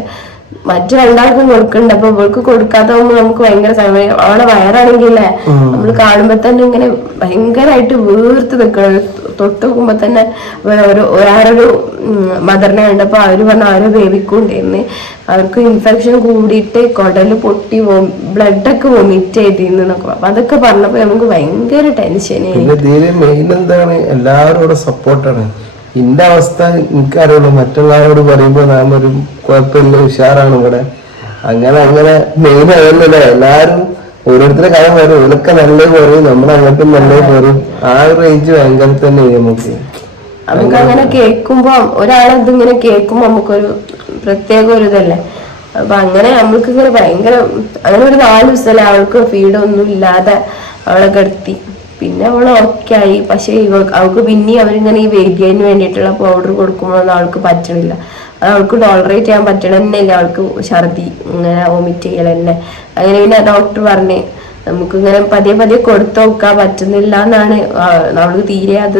മറ്റു 2 ആൾക്കും കൊടുക്കണ്ട. അപ്പൊ ഇവൾക്ക് കൊടുക്കാതാവുമ്പോ നമുക്ക് ഭയങ്കര സമയം. അവളെ വയറാണെങ്കിലേ നമ്മള് കാണുമ്പോ തന്നെ ഇങ്ങനെ ഭയങ്കരമായിട്ട് വീർത്ത് നിൽക്കണം. തൊട്ട് നോക്കുമ്പോ തന്നെ ഒരാളൊരു മദറിനെ കണ്ടപ്പോ അവര് പറഞ്ഞ അവരെ ബേബിക്കുണ്ടായിരുന്നു. അവർക്ക് ഇൻഫെക്ഷൻ കൂടിയിട്ട് കുടല് പൊട്ടി ബ്ലഡൊക്കെ വൊമിറ്റ് ചെയ്തിരുന്നൊക്കെ. അപ്പൊ അതൊക്കെ പറഞ്ഞപ്പോ നമുക്ക് ഭയങ്കര ടെൻഷൻ. മെയിൻ എന്താണ്, എല്ലാവരും സപ്പോർട്ടാണ്. എന്റെ അവസ്ഥ എനിക്കറിയുള്ളൂ. മറ്റുള്ളവരോട് പറയുമ്പോ നാം ഒരു കുഴപ്പമില്ല, ഉഷാറാണ് ഇവിടെ. അങ്ങനെ മെയിൻ അതല്ലേ, എല്ലാരും ഓരോരുത്തരുടെ കാര്യം പറയും. ഇവരൊക്കെ നല്ലത് പറയും, നമ്മളങ്ങോട്ടും നല്ലത് പറയും. ആ ഒരു റേഞ്ച് ഭയങ്കര തന്നെ നമുക്ക് അങ്ങനെ കേൾക്കുമ്പോ ഒരാളെതിങ്ങനെ കേൾക്കുമ്പോ നമുക്കൊരു പ്രത്യേക ഒരു ഇതല്ലേ. അപ്പൊ അങ്ങനെ നമ്മൾക്ക് ഇങ്ങനെ ഭയങ്കര അങ്ങനെ ഒരു 4 ദിവസമല്ലേ അവൾക്ക് ഫീഡൊന്നും ഇല്ലാതെ അവളെ കിടത്തി. പിന്നെ അവള് ഓക്കെ ആയി. പക്ഷെ അവൾക്ക് പിന്നെ അവരിങ്ങനെ ഈ വെയിറ്റ് ഗെയിന് വേണ്ടിയിട്ടുള്ള പൗഡർ കൊടുക്കുമ്പോഴൊന്നും അവൾക്ക് പറ്റണില്ല. അത് അവൾക്ക് ടോളറേറ്റ് ചെയ്യാൻ പറ്റണമെന്നില്ല. അവൾക്ക് ഛർദി ഇങ്ങനെ വോമിറ്റ് ചെയ്യൽ തന്നെ. അങ്ങനെ പിന്നെ ഡോക്ടർ പറഞ്ഞേ നമുക്കിങ്ങനെ പതിയെ കൊടുത്തു നോക്കാൻ പറ്റുന്നില്ല എന്നാണ്. അവൾക്ക് തീരെ അത്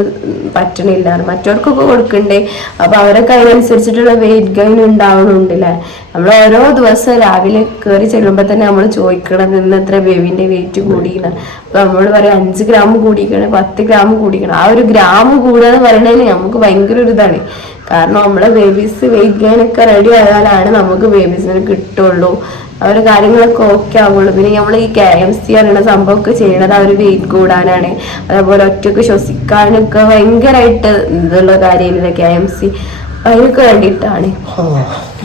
പറ്റണില്ല. മറ്റവർക്കൊക്കെ കൊടുക്കണ്ടേ. അപ്പൊ അവരൊക്കെ അതിനനുസരിച്ചിട്ടുള്ള വെയിറ്റ് ഗെയിൻ ഉണ്ടാവണുണ്ടല്ലേ. നമ്മൾ ഓരോ ദിവസം രാവിലെ കയറി ചെല്ലുമ്പോ തന്നെ നമ്മൾ ചോദിക്കണം ഇന്ന് എത്ര ബേബിന്റെ വെയിറ്റ് കൂടിക്കണം. അപ്പൊ നമ്മൾ പറയാം 5 ഗ്രാം കൂടിക്കണം, 10 ഗ്രാം കൂടിക്കണം. ആ ഒരു ഗ്രാം കൂടുക പറയണതിന് നമുക്ക് ഭയങ്കര ഒരു ഇതാണ്. കാരണം നമ്മളെ ബേബീസ് വെയിറ്റ് ഗെയിൻ ഒക്കെ റെഡി ആയാലാണ് നമുക്ക് ബേബീസിനെ കിട്ടുള്ളൂ. അവരുടെ കാര്യങ്ങളൊക്കെ ഓക്കെ ആവുള്ളൂ. പിന്നെ നമ്മൾ ഈ KMC പറയുന്ന സംഭവമൊക്കെ ചെയ്യണത് ആ ഒരു വെയിറ്റ് കൂടാനാണ്. അതേപോലെ ഒറ്റക്ക് ശ്വസിക്കാനൊക്കെ ഭയങ്കരമായിട്ട് ഇതുള്ള കാര്യമില്ല KMC. അതിനൊക്കെ വേണ്ടിയിട്ടാണ്.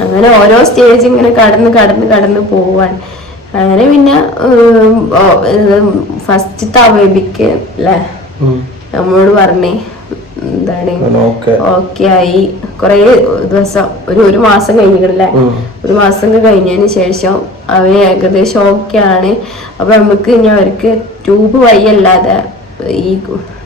അങ്ങനെ ഓരോ സ്റ്റേജ് ഇങ്ങനെ കടന്ന് പോവാൻ. അങ്ങനെ പിന്നെ ഫസ്റ്റത്തെ ബേബിക്ക് അല്ലേ നമ്മളോട് പറഞ്ഞേ എന്താണ് ഓക്കെ ആയി. കൊറേ ദിവസം ഒരു മാസം കഴിഞ്ഞിട്ടില്ലേ. 1 മാസം കഴിഞ്ഞതിന് ശേഷം അവന് ഏകദേശം ഓക്കെ ആണ്. അപ്പൊ നമുക്ക് ഇനി അവർക്ക് ട്യൂബ് വഴിയല്ലാതെ ഈ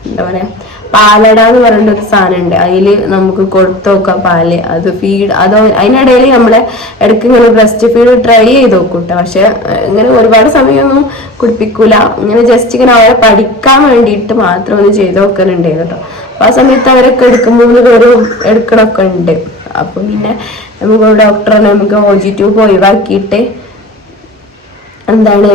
എന്താ പറയാ പാലട എന്ന് പറയുന്ന ഒരു സാധനം ഉണ്ട്. അതില് നമുക്ക് കൊടുത്തു നോക്കാം പാല്. അത് ഫീഡ് അതിനിടയിൽ നമ്മളെ ഇടയ്ക്ക് ഇങ്ങനെ ബ്രസ്റ്റ് ഫീഡ് ട്രൈ ചെയ്ത് നോക്കൂട്ടോ. പക്ഷെ ഇങ്ങനെ ഒരുപാട് സമയമൊന്നും കുടിപ്പിക്കൂല. ഇങ്ങനെ ജസ്റ്റ് ഇങ്ങനെ അവരെ പഠിക്കാൻ വേണ്ടിയിട്ട് മാത്രം ഒന്ന് ചെയ്ത് നോക്കലുണ്ടായിരുന്നു കേട്ടോ. ആ സമയത്ത് അവരൊക്കെ എടുക്കും 3 പേരും എടുക്കണൊക്കെ ഉണ്ട്. അപ്പൊ പിന്നെ നമുക്ക് ഡോക്ടറെ നമുക്ക് OG ട്യൂബ് ഒഴിവാക്കിയിട്ട് എന്താണ്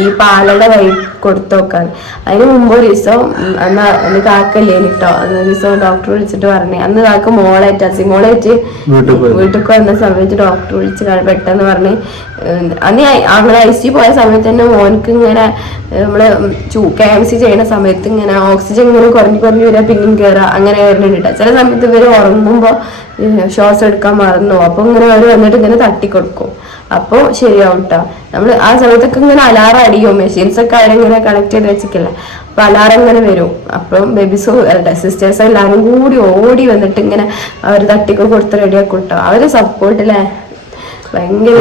ഈ പാലട വഴി കൊടുത്തു നോക്കാൻ. അതിന് മുമ്പ് ഒരു ദിവസം അന്ന് കാക്കല്ലേ കേട്ടോ. അന്ന് ഒരു ദിവസം ഡോക്ടർ വിളിച്ചിട്ട് പറഞ്ഞേ, അന്ന് കാക്ക മോളായിട്ട് വീട്ടിൽ വന്ന സമയത്ത് ഡോക്ടർ വിളിച്ച് പെട്ടെന്ന് പറഞ്ഞ് അന്ന് നമ്മളെ ICU പോയ സമയത്ത് തന്നെ മോനക്ക് ഇങ്ങനെ നമ്മള് KMC ചെയ്യുന്ന സമയത്ത് ഇങ്ങനെ ഓക്സിജൻ ഇങ്ങനെ കുറഞ്ഞു വരാ പിന്നെയും കയറാ അങ്ങനെ വരുന്നുണ്ട്. ചില സമയത്ത് ഇവര് ഉറങ്ങുമ്പോ ശ്വാസം എടുക്കാൻ മറന്നു. അപ്പൊ ഇങ്ങനെ അവര് വന്നിട്ട് ഇങ്ങനെ തട്ടിക്കൊടുക്കും. അപ്പൊ ശരിയാവും കേട്ടോ. നമ്മള് ആ സമയത്തൊക്കെ ഇങ്ങനെ അലാറം അടിയോ മെഷീൻസ് ഒക്കെ അവരിങ്ങനെ കണക്ട് ചെയ്ത് വെച്ചിട്ടില്ല. അപ്പൊ അലാറം ഇങ്ങനെ വരും. അപ്പം ബേബീസും സിസ്റ്റേഴ്സും എല്ലാവരും കൂടി ഓടി വന്നിട്ട് ഇങ്ങനെ അവർ തട്ടിക്ക് കൊടുത്ത് റെഡിയാക്കി കിട്ടോ. അവര് സപ്പോർട്ടില്ലേ ഭയങ്കര.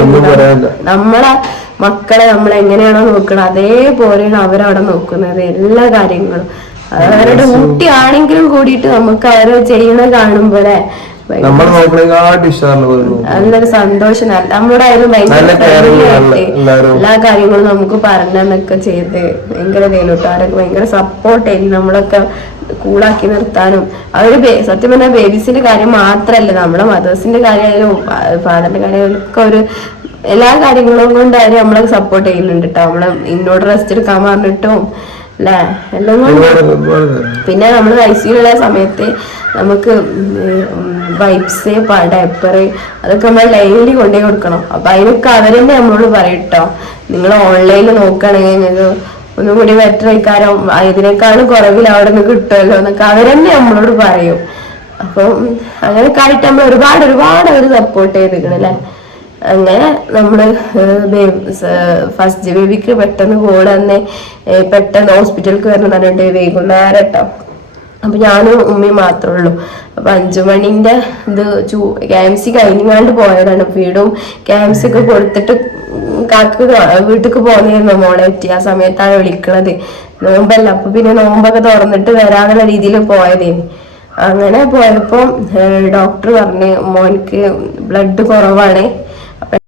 നമ്മളെ മക്കളെ നമ്മൾ എങ്ങനെയാണോ നോക്കണം അതേപോലെയാണ് അവരവിടെ നോക്കുന്നത് എല്ലാ കാര്യങ്ങളും. അവരുടെ കുട്ടിയാണെങ്കിലും കൂടിയിട്ട് നമുക്ക് അവര് ചെയ്യണ കാണുമ്പോലെ നല്ലൊരു സന്തോഷം. നമ്മുടെ ആയാലും ഭയങ്കര എല്ലാ കാര്യങ്ങളും നമുക്ക് പറഞ്ഞെന്നൊക്കെ ചെയ്ത് ഭയങ്കര തേലോട്ടോ. അവരൊക്കെ ഭയങ്കര സപ്പോർട്ട് ചെയ്യും നമ്മളൊക്കെ കൂളാക്കി നിർത്താനും. അവര് സത്യം പറഞ്ഞാൽ ബേബീസിന്റെ കാര്യം മാത്രല്ല, നമ്മളെ മദേഴ്സിന്റെ കാര്യമായാലും ഫാദറിന്റെ കാര്യമായാലും ഒക്കെ ഒരു എല്ലാ കാര്യങ്ങളും കൊണ്ട് അവര് നമ്മളെ സപ്പോർട്ട് ചെയ്യുന്നുണ്ട് കേട്ടോ. നമ്മളെ ഇന്നോട് റെസ്റ്റ് എടുക്കാൻ പറഞ്ഞിട്ടും അല്ലേ എല്ലാം കൊണ്ട്. പിന്നെ നമ്മൾ ഐസിയിലുള്ള സമയത്ത് നമുക്ക് വൈപ്സ് ഡയപ്പർ അതൊക്കെ നമ്മൾ ഡെയിലി കൊണ്ടുപോയി കൊടുക്കണം. അപ്പൊ അതിനൊക്കെ അവരെന്നെ നമ്മളോട് പറയട്ടോ, നിങ്ങൾ ഓൺലൈനിൽ നോക്കുകയാണെങ്കിൽ നിങ്ങൾക്ക് ഒന്നും കൂടി ബെറ്റർ ആയിക്കാരം, ഇതിനേക്കാളും കുറവിൽ അവിടെ നിന്ന് കിട്ടുമല്ലോ എന്നൊക്കെ അവരെന്നെ നമ്മളോട് പറയും. അപ്പം അങ്ങനെയൊക്കെ ആയിട്ട് നമ്മൾ ഒരുപാട് അവർ സപ്പോർട്ട് ചെയ്തിരിക്കണല്ലേ. അങ്ങനെ നമ്മള് ഫസ്റ്റ് ബേബിക്ക് പെട്ടെന്ന് കൂടെ തന്നെ പെട്ടെന്ന് ഹോസ്പിറ്റലിലേക്ക് വരണം പറഞ്ഞിട്ട് വൈകുന്നേരം കേട്ടോ. അപ്പൊ ഞാനും ഉമ്മയും മാത്രമേ ഉള്ളൂ. അപ്പൊ 5 മണിന്റെ ഇത് KMC കഴിഞ്ഞാണ്ട് പോയതാണ്. ഫീഡും KMC ഒക്കെ കൊടുത്തിട്ട് കാക്ക് വീട്ടിക്ക് പോന്നിരുന്നു മോളെ എത്തി. ആ സമയത്താണ് വിളിക്കണത്. നോമ്പല്ല, അപ്പൊ പിന്നെ നോമ്പൊക്കെ തുറന്നിട്ട് വരാനുള്ള രീതിയിൽ പോയതേന്. അങ്ങനെ പോയപ്പോ ഡോക്ടർ പറഞ്ഞ് മോനിക്ക് ബ്ലഡ് കുറവാണ്.